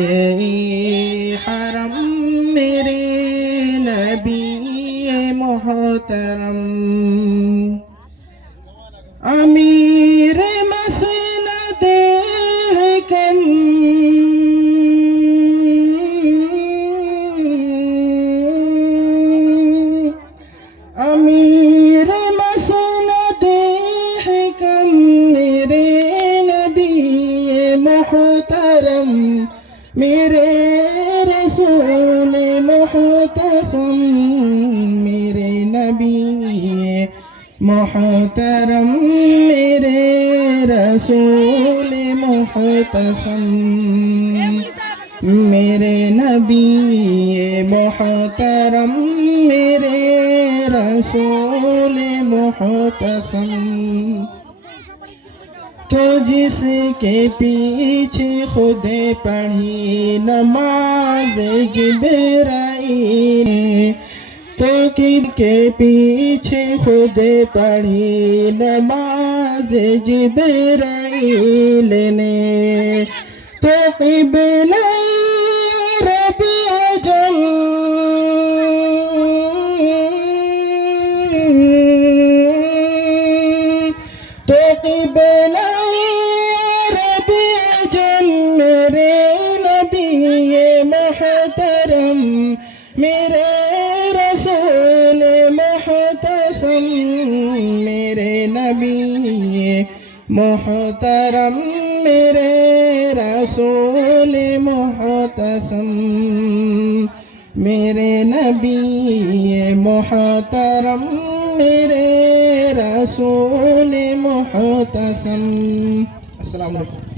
سایہ حرم میرے نبی محترم، امیر مسند حکم، امیر مسند حکم میرے نبی محترم، میرے رسول محتشم، میرے نبی محترم، میرے رسول محتشم، میرے نبی محترم، میرے رسول محتشم۔ تو جس کے پیچھے خود پڑھی نماز جبرائیل، تو کن کے پیچھے خود پڑھی نماز جبرائیل نے، تو قبلہ عرب عجم، تو قبلہ عرب عجم میرے نبی محترم، میرے رسول محتشم، میرے نبی محترم، میرے رسول محتشم، میرے نبی محترم، میرے رسول محتشم۔ السلام علیکم۔